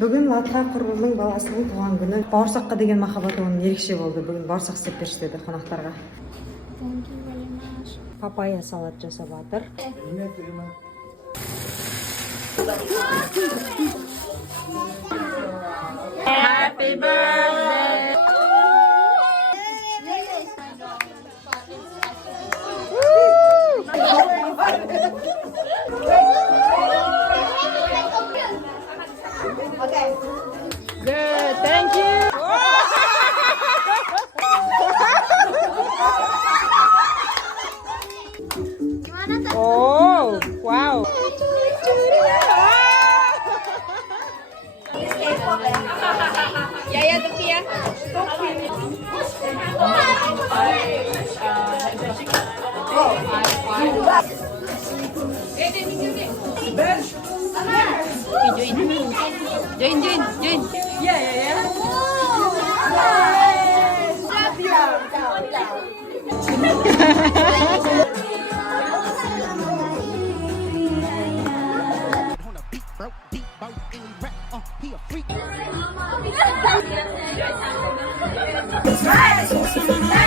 Бүгін Латқа құрбымның баласының туған күні. Бауырсаққа деген махаббаты оның ерекше болды. Бүгін бауырсақ істеп берші деді қонақтарға. Папайя салат жасап жатыр. Happy birthday! Good, thank you. Oh, wow. Yaya Sofia. Join. Yeah. Right.